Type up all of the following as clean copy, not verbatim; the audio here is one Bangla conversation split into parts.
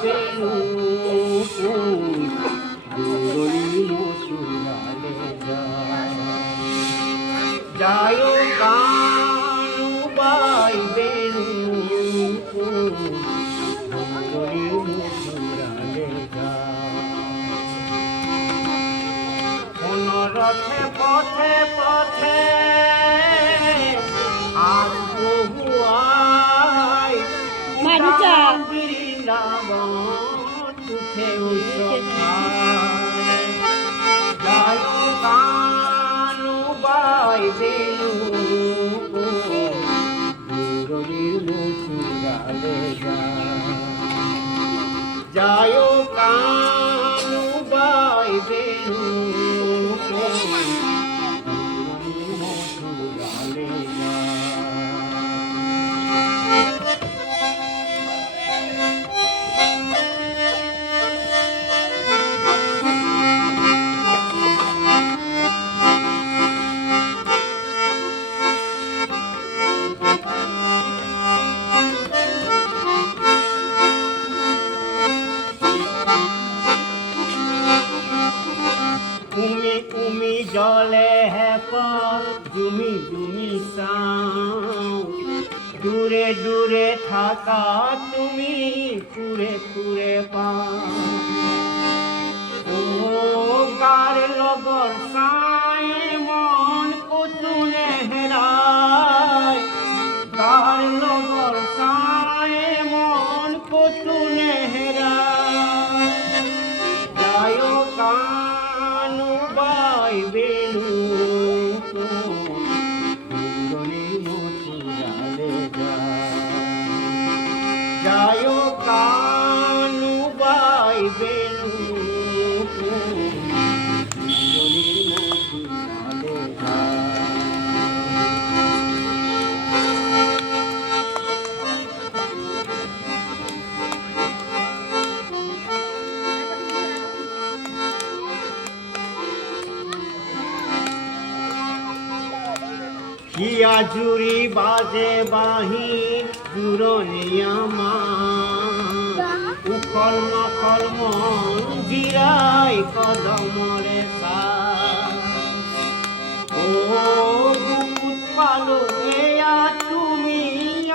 বেনু দুরলি মথুরালে যায় কানু বাই বেনু দুরলি মথুরালে রথে পথে পথে আর বহুয়াই বৃন্দাবন উঠে যায় কানু বাই বেনু দুরলির মথুরালে যায় কানু বাই বেনু উমি জলে জুমি জুমি সাও দূরে দূরে থাকা তুমি ফুরে ফুরে পাও ও গার লগর সায় মন কতুনে হেরায় গার লগর সায় মন কতুনে হেরায় যায় কানু বাই বেনু দুরলি মথুরালে যায় কানু বাই বেনু দুরলি হিয়া জুড়ি বাজে বাহি জুরনিয়া মা উখল মখল মন জিরাই কদমরে সা ও বুকুত পালো এয়া তুমি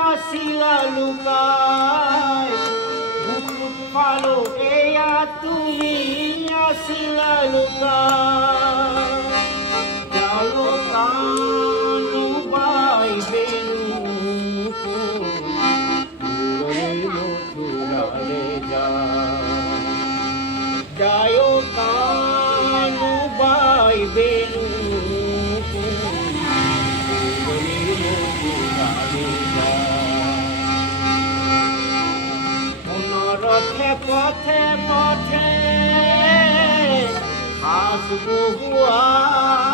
আসিলা লুকায় বুকুত পালো এয়া তুমি আসিলা লুকায় যায় কানু বাই বেনু দুরলি মথুরালে যায় কানু বাই বেনু দুরলি মথুরালে রথে পথে পথে হাস বহুয়া